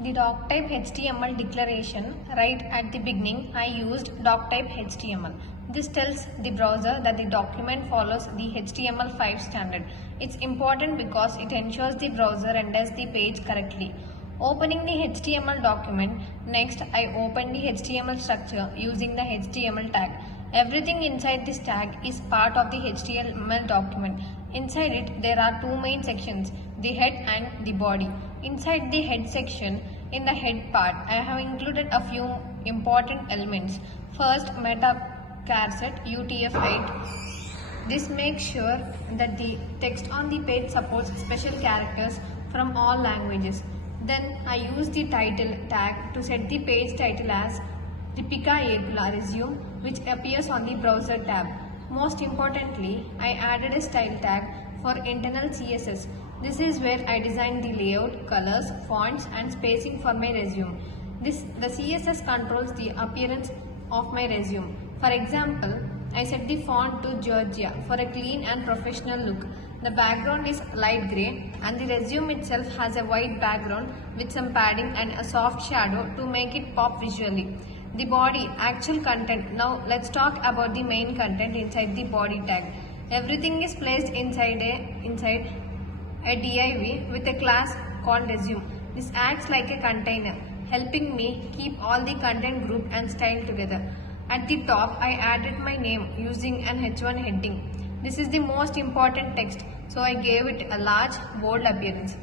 The doctype HTML declaration, right at the beginning, I used doctype HTML. This tells the browser that the document follows the HTML5 standard. It's important because it ensures the browser renders the page correctly. Opening the HTML document, next I open the HTML structure using the HTML tag. Everything inside this tag is part of the HTML document. Inside it, there are two main sections, the head and the body. Inside the head section, in the head part, I have included a few important elements. First, meta charset UTF-8. This makes sure that the text on the page supports special characters from all languages. Then I use the title tag to set the page title as Ripika Yekula Resume, which appears on the browser tab. Most importantly, I added a style tag for internal CSS. This is where I design the layout, colors, fonts and spacing for my resume. The CSS controls the appearance of my resume. For example, I set the font to Georgia for a clean and professional look. The background is light grey and the resume itself has a white background with some padding and a soft shadow to make it pop visually. The body, actual content. Now let's talk about the main content inside the body tag. Everything is placed inside a div with a class called resume. This acts like a container, helping me keep all the content grouped and styled together. At the top, I added my name using an H1 heading. This is the most important text, so I gave it a large, bold appearance.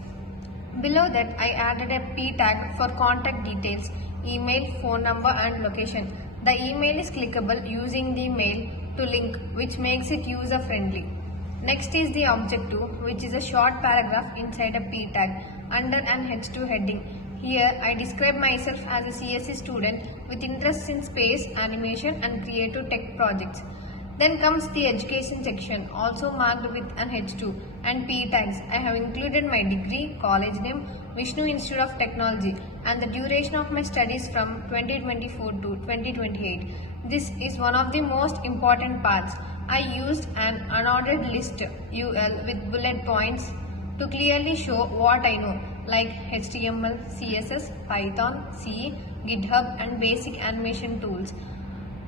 Below that, I added a P tag for contact details, email, phone number and location. The email is clickable using the mail to link, which makes it user-friendly. Next is the objective, which is a short paragraph inside a P tag under an H2 heading. Here, I describe myself as a CSE student with interests in space, animation and creative tech projects. Then comes the education section, also marked with an H2 and P tags. I have included my degree, college name, Vishnu Institute of Technology and the duration of my studies from 2024 to 2028. This is one of the most important parts. I used an unordered list UL with bullet points to clearly show what I know, like HTML, CSS, Python, C, GitHub and basic animation tools.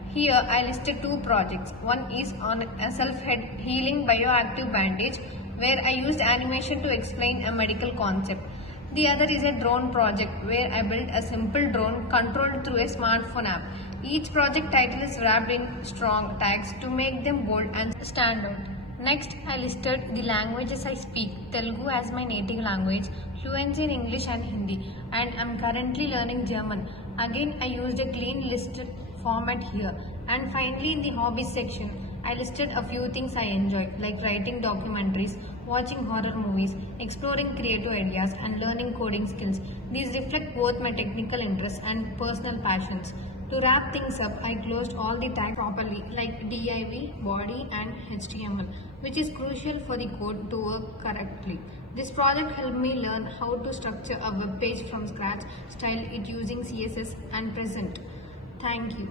Here I listed two projects. One is on a self-head healing bioactive bandage where I used animation to explain a medical concept. The other is a drone project where I built a simple drone controlled through a smartphone app. Each project title is wrapped in strong tags to make them bold and stand out. Next, I listed the languages I speak, Telugu as my native language, fluency in English and Hindi, and I am currently learning German. Again, I used a clean list format here. And finally, in the hobbies section, I listed a few things I enjoy, like writing documentaries, watching horror movies, exploring creative ideas, and learning coding skills. These reflect both my technical interests and personal passions. To wrap things up, I closed all the tags properly, like div, body, and HTML, which is crucial for the code to work correctly. This project helped me learn how to structure a web page from scratch, style it using CSS, and present. Thank you.